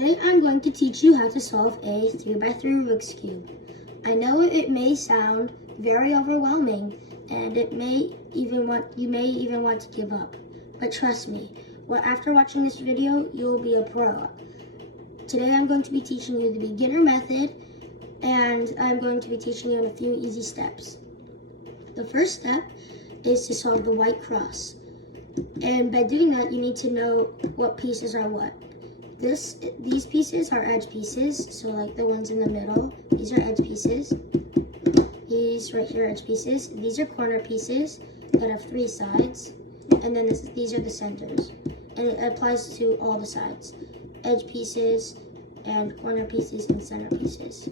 Today I'm going to teach you how to solve a 3x3 Rubik's Cube. I know it may sound very overwhelming and you may even want to give up. But trust me, after watching this video, you'll be a pro. Today I'm going to be teaching you the beginner method, and I'm going to be teaching you in a few easy steps. The first step is to solve the white cross. And by doing that, you need to know what pieces are what. These pieces are edge pieces, so like the ones in the middle, these are edge pieces. These right here are edge pieces. These are corner pieces that have 3 sides, and then these are the centers. And it applies to all the sides. Edge pieces, and corner pieces, and center pieces.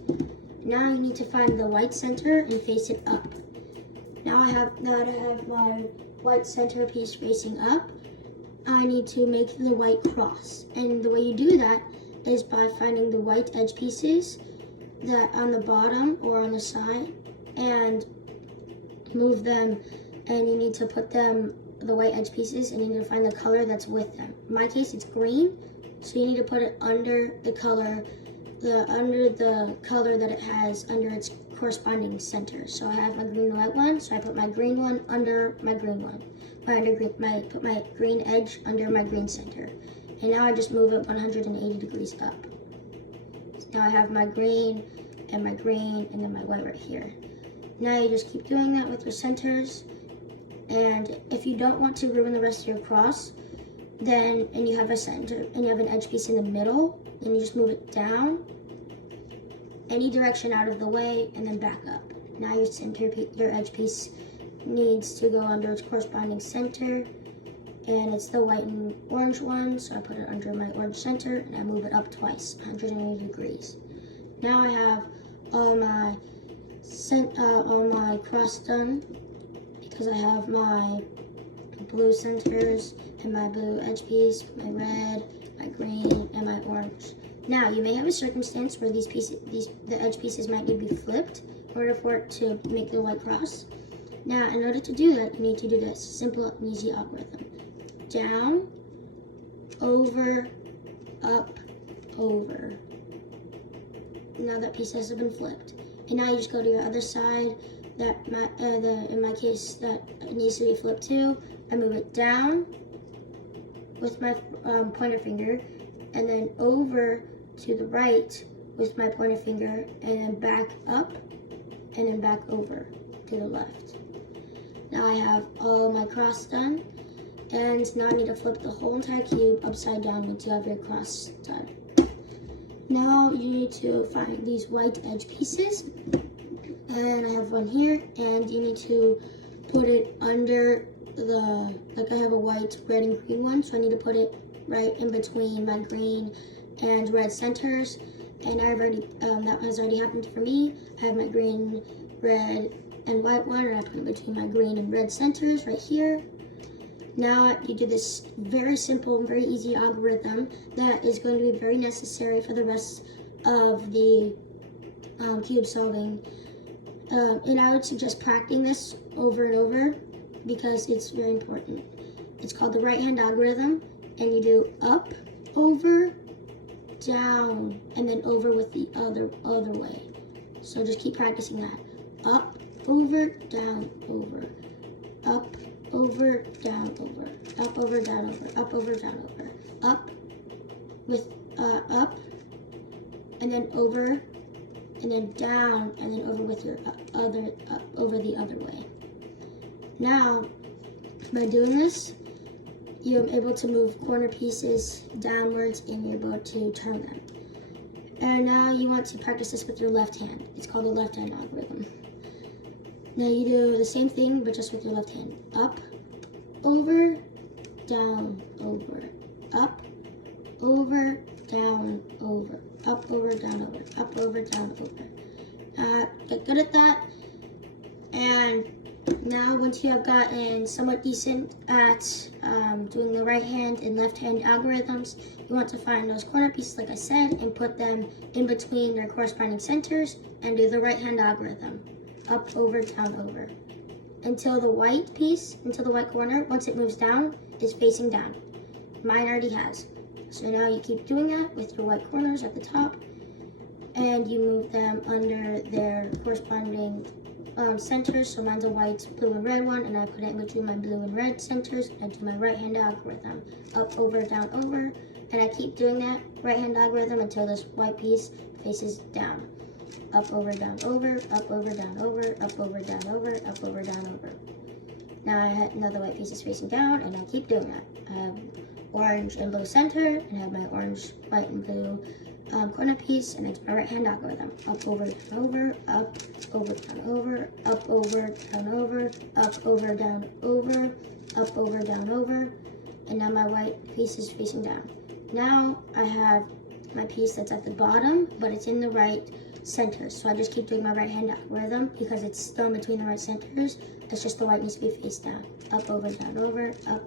Now you need to find the white center and face it up. Now that I have my white center piece facing up, I need to make the white cross. And the way you do that is by finding the white edge pieces that on the bottom or on the side and move them, and you need to put them, the white edge pieces, and you need to find the color that's with them. In my case, it's green, so you need to put it under the color, that it has under its corresponding center. So I have my green white one, so I put my green one under my green one. Put my green edge under my green center. And now I just move it 180 degrees up. So now I have my green, and then my white right here. Now you just keep doing that with your centers. And if you don't want to ruin the rest of your cross, and you have a center, and you have an edge piece in the middle, then you just move it down, any direction out of the way, and then back up. Now your edge piece needs to go under its corresponding center, and it's the white and orange one, so I put it under my orange center, and I move it up twice, 180 degrees. Now I have all my cross done, because I have my blue centers and my blue edge piece, my red, my green, and my orange. Now you may have a circumstance where the edge pieces might need to be flipped in order for it to make the white cross. Now, in order to do that, you need to do this simple and easy algorithm. Down, over, up, over. Now that piece has been flipped. And now you just go to your other side, in my case, that it needs to be flipped too. I move it down with my pointer finger, and then over to the right with my pointer finger, and then back up, and then back over to the left. Now I have all my cross done, and now I need to flip the whole entire cube upside down once you have your cross done. Now you need to find these white edge pieces, and I have one here, and you need to put it under I have a white, red, and green one, so I need to put it right in between my green and red centers, and that has already happened for me. I have my green, red, and white one, and I put it between my green and red centers right here. Now you do this very simple and very easy algorithm that is going to be very necessary for the rest of the cube solving. And I would suggest practicing this over and over because it's very important. It's called the right-hand algorithm, and you do up, over, down, and then over with the other way. So just keep practicing that. Up, over, down, over. Up, over, down, over. Up, over, down, over. Up, over, down, over. Up, with up, and then over, and then down, and then over with your over the other way. Now, by doing this, you're able to move corner pieces downwards, and you're able to turn them. And now you want to practice this with your left hand. It's called the left-hand algorithm. Now you do the same thing, but just with your left hand. Up, over, down, over. Up, over, down, over. Up, over, down, over. Up, over, down, over. Get good at that. And now once you have gotten somewhat decent at doing the right hand and left hand algorithms, you want to find those corner pieces like I said and put them in between their corresponding centers and do the right hand algorithm. Up, over, down, over. Until the white corner, once it moves down, is facing down. Mine already has. So now you keep doing that with your white corners at the top, and you move them under their corresponding centers. So mine's a white, blue, and red one, and I put it in between my blue and red centers, and I do my right-hand algorithm, up, over, down, over, and I keep doing that right-hand algorithm until this white piece faces down. Up, over, down, over, up, over, down, over, up, over, down, over, up, over, down, over. Now I have another white piece is facing down, and I keep doing that. I have orange and blue center, and I have my orange, white, and blue corner piece, and it's my right-hand algorithm. Up, over, down, over, up, over, down, over, up, over, down, over, up, over, down, over, up, over, down, over, and now my white piece is facing down. Now I have my piece that's at the bottom, but it's in the right center. So I just keep doing my right-hand algorithm because it's still in between the right centers. It's just the white needs to be face down. Up, over, down, over, up,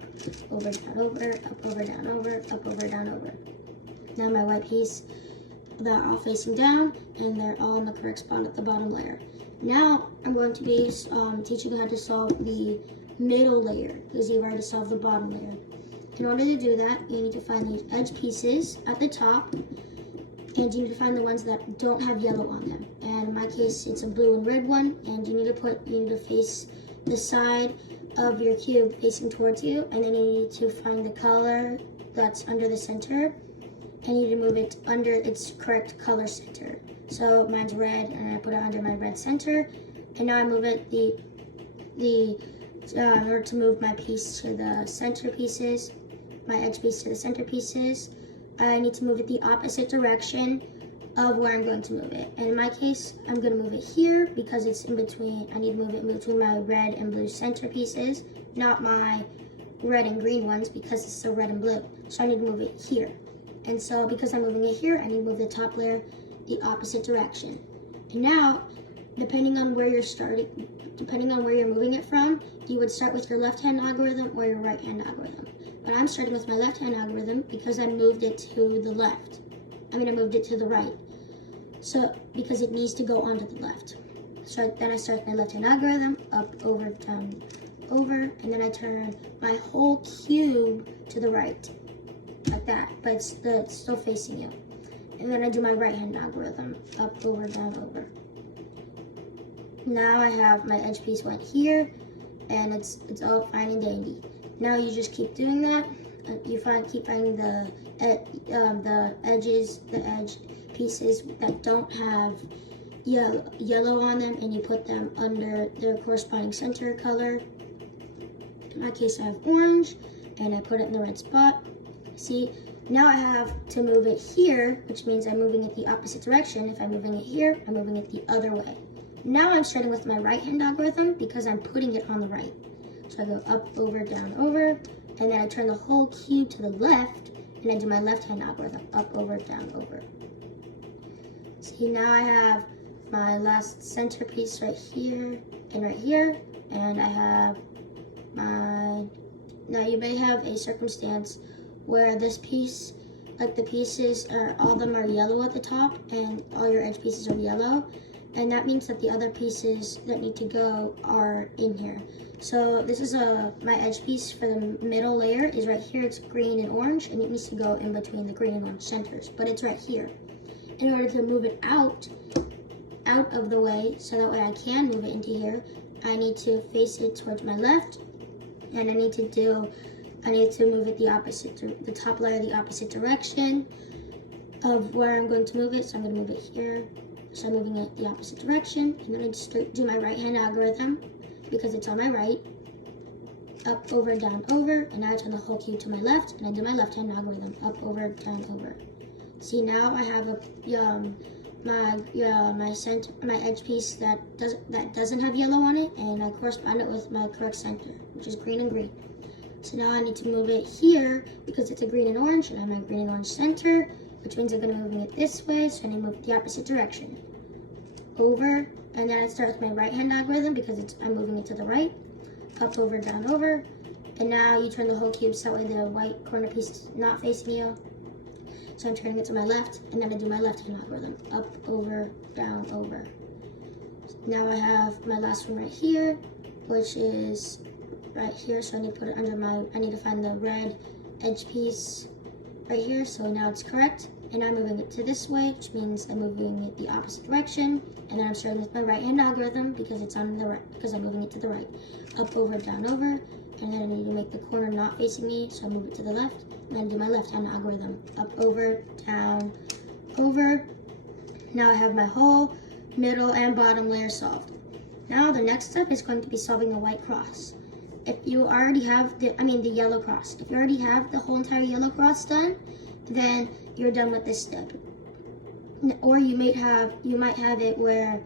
over, down, over, up, over, down, over, up, over, down, over. Now my white piece, they're all facing down, and they're all in the correct spot at the bottom layer. Now I'm going to be teaching you how to solve the middle layer because you've already solved the bottom layer. In order to do that, you need to find these edge pieces at the top, and you need to find the ones that don't have yellow on them. And in my case, it's a blue and red one, and you need to face the side of your cube facing towards you, and then you need to find the color that's under the center, and you need to move it under its correct color center. So mine's red, and I put it under my red center, and now I move it in order to move my piece to the center pieces, my edge piece to the center pieces, I need to move it the opposite direction of where I'm going to move it. And in my case, I'm going to move it here because it's in between. I need to move it in between my red and blue center pieces, not my red and green ones because it's still red and blue. So I need to move it here. And so because I'm moving it here, I need to move the top layer the opposite direction. And now, depending on where you're moving it from, you would start with your left-hand algorithm or your right-hand algorithm. But I'm starting with my left-hand algorithm because I moved it to the left. I moved it to the right. So, because it needs to go onto the left. So then I start my left-hand algorithm, up, over, down, over, and then I turn my whole cube to the right, like that, but it's still facing you. And then I do my right-hand algorithm, up, over, down, over. Now I have my edge piece went here, and it's all fine and dandy. Now you just keep doing that. You keep finding the edge pieces that don't have yellow on them, and you put them under their corresponding center color. In my case, I have orange, and I put it in the right spot. See, now I have to move it here, which means I'm moving it the opposite direction. If I'm moving it here, I'm moving it the other way. Now I'm starting with my right-hand algorithm because I'm putting it on the right. So I go up, over, down, over, and then I turn the whole cube to the left, and I do my left-hand algorithm, up, over, down, over. See, now I have my last center piece right here, and I have my, now you may have a circumstance where this piece, like the pieces are, all of them are yellow at the top, and all your edge pieces are yellow, and that means that the other pieces that need to go are in here. So this is my edge piece for the middle layer is right here. It's green and orange, and it needs to go in between the green and orange centers, but it's right here. In order to move it out of the way, so that way I can move it into here, I need to face it towards my left, and I need to move it the top layer the opposite direction of where I'm going to move it. So I'm going to move it here. So I'm moving it the opposite direction, and then I just do my right-hand algorithm because it's on my right, up, over, down, over, and now I turn the whole cube to my left, and I do my left-hand algorithm, up, over, down, over. See, now I have my edge piece that doesn't have yellow on it, and I correspond it with my correct center, which is green and green. So now I need to move it here because it's a green and orange, and I have my green and orange center, which means I'm going to be moving it this way, so I need to move it the opposite direction. Over, and then I start with my right-hand algorithm because I'm moving it to the right, up, over, down, over, and now you turn the whole cube so that way the white corner piece is not facing you. So I'm turning it to my left, and then I do my left-hand algorithm, up, over, down, over. Now I have my last one right here, which is right here, so I need to put it under I need to find the red edge piece right here, so now it's correct. And I'm moving it to this way, which means I'm moving it the opposite direction. And then I'm starting with my right hand algorithm because it's on the right, because I'm moving it to the right. Up, over, down, over. And then I need to make the corner not facing me, so I move it to the left. And then I do my left hand algorithm. Up, over, down, over. Now I have my whole middle and bottom layer solved. Now the next step is going to be solving the white cross. If you already have the yellow cross. If you already have the whole entire yellow cross done, then you're done with this step. Or you might have it where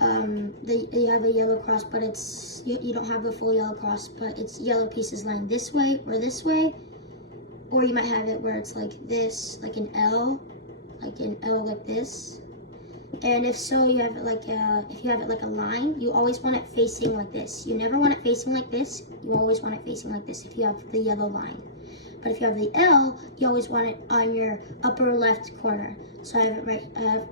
you have a yellow cross, but it's you don't have the full yellow cross, but it's yellow pieces lying this way or this way. Or you might have it where it's like this, like an L like this. And if so, you have it like if you have it like a line, you always want it facing like this. You never want it facing like this. You always want it facing like this if you have the yellow line. But if you have the L, you always want it on your upper left corner. So I have it right.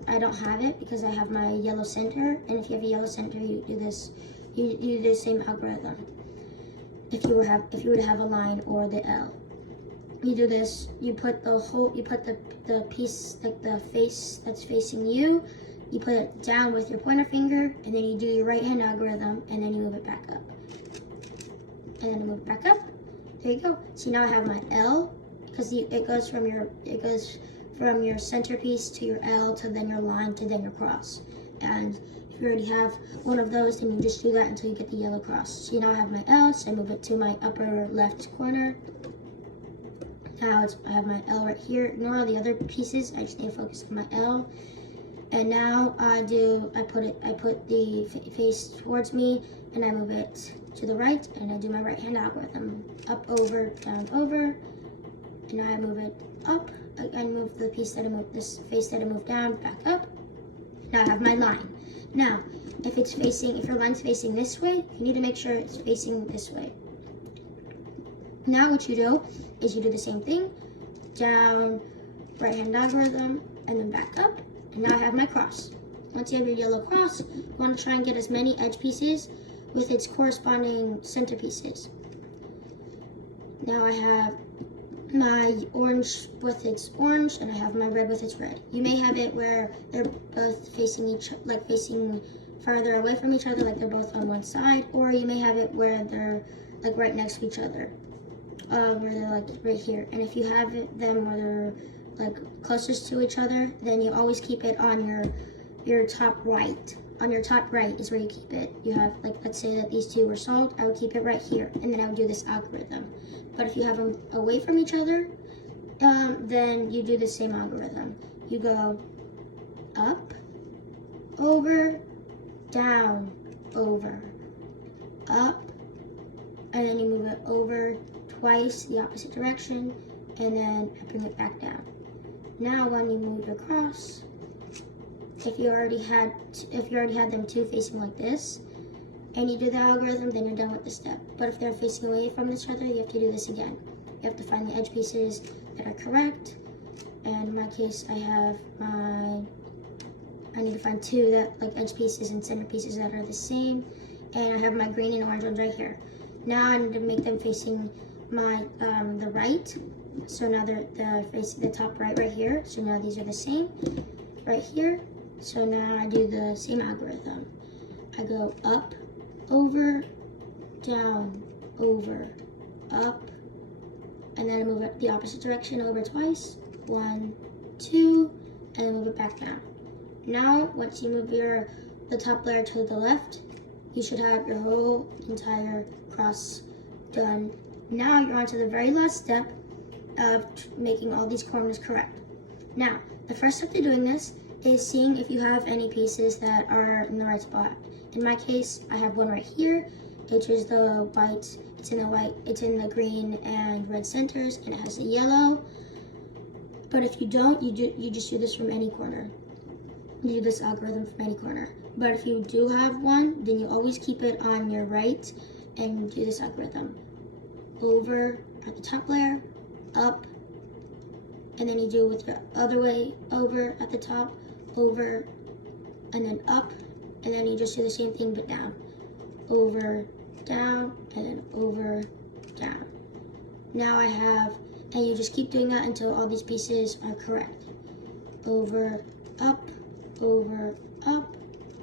I don't have it because I have my yellow center. And if you have a yellow center, you do this. You do the same algorithm. If you were to have a line or the L, you do this. You put the piece, like the face that's facing you. You put it down with your pointer finger, and then you do your right hand algorithm, and then you move it back up. And then you move it back up. There you go. See, now I have my L, because it goes from your centerpiece to your L to then your line to then your cross. And if you already have one of those, then you just do that until you get the yellow cross. So now I have my L, so I move it to my upper left corner. Now I have my L right here. Ignore all the other pieces. I just need to focus on my L. And now I put the face towards me, and I move it to the right, and I do my right hand algorithm. Up, over, down, over. And now I move it up. I move the piece that I moved, this face that I moved down, back up. Now I have my line. Now, if your line's facing this way, you need to make sure it's facing this way. Now what you do is you do the same thing. Down, right hand algorithm, and then back up. And now I have my cross. Once you have your yellow cross, you want to try and get as many edge pieces with its corresponding center pieces. Now I have my orange with its orange, and I have my red with its red. You may have it where they're both facing facing farther away from each other, like they're both on one side, or you may have it where they're like right next to each other, where they're like right here. And if you have them where they're like closest to each other, then you always keep it on your top right. On your top right is where you keep it. You have, like, let's say that these two were solved, I would keep it right here, and then I would do this algorithm. But if you have them away from each other, then you do the same algorithm. You go up, over, down, over, up, and then you move it over twice the opposite direction, and then bring it back down. Now when you move across, if you already had them two facing like this, and you do the algorithm, then you're done with the step. But if they're facing away from each other, you have to do this again. You have to find the edge pieces that are correct. And in my case, I need to find two edge pieces and center pieces that are the same. And I have my green and orange ones right here. Now I need to make them facing the right. So now they're facing the top right here. So now these are the same right here. So now I do the same algorithm. I go up, over, down, over, up, and then I move it the opposite direction over twice. 1, 2, and then move it back down. Now, once you move the top layer to the left, you should have your whole entire cross done. Now you're on to the very last step of making all these corners correct. Now, the first step to doing this is seeing if you have any pieces that are in the right spot. In my case, I have one right here, which is the white. It's in the green and red centers, and it has the yellow. But if you don't, you just do this from any corner. You do this algorithm from any corner. But if you do have one, then you always keep it on your right and do this algorithm. Over at the top layer, up, and then you do it with your other way, over at the top, over, and then up, and then you just do the same thing but down. Over, down, and then over, down. Now I have And you just keep doing that until all these pieces are correct. Over, up, over, up,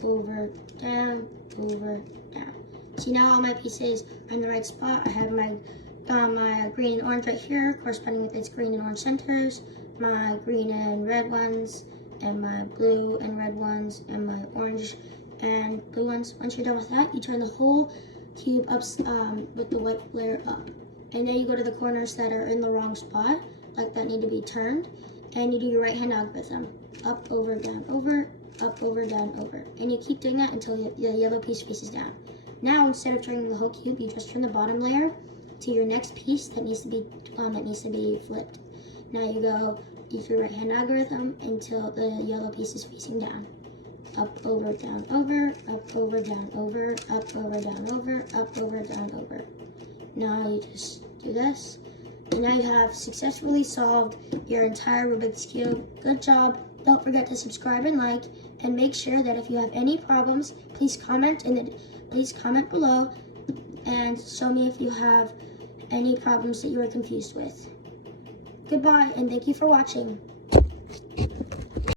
over, down, over, down. See, now all my pieces are in the right spot. I have my green and orange right here, corresponding with its green and orange centers, my green and red ones, and my blue and red ones, and my orange and blue ones. Once you're done with that, you turn the whole cube up with the white layer up. And then you go to the corners that are in the wrong spot, like that need to be turned, and you do your right hand algorithm. Up, over, down, over, up, over, down, over. And you keep doing that until the yellow piece faces down. Now, instead of turning the whole cube, you just turn the bottom layer to your next piece that needs to be flipped. Now you go use your right hand algorithm until the yellow piece is facing down. Up, over, down, over, up, over, down, over, up, over, down, over, up, over, down, over. Now you just do this. And now you have successfully solved your entire Rubik's Cube. Good job. Don't forget to subscribe and like, and make sure that if you have any problems, please comment below and show me if you have any problems that you are confused with. Goodbye, and thank you for watching.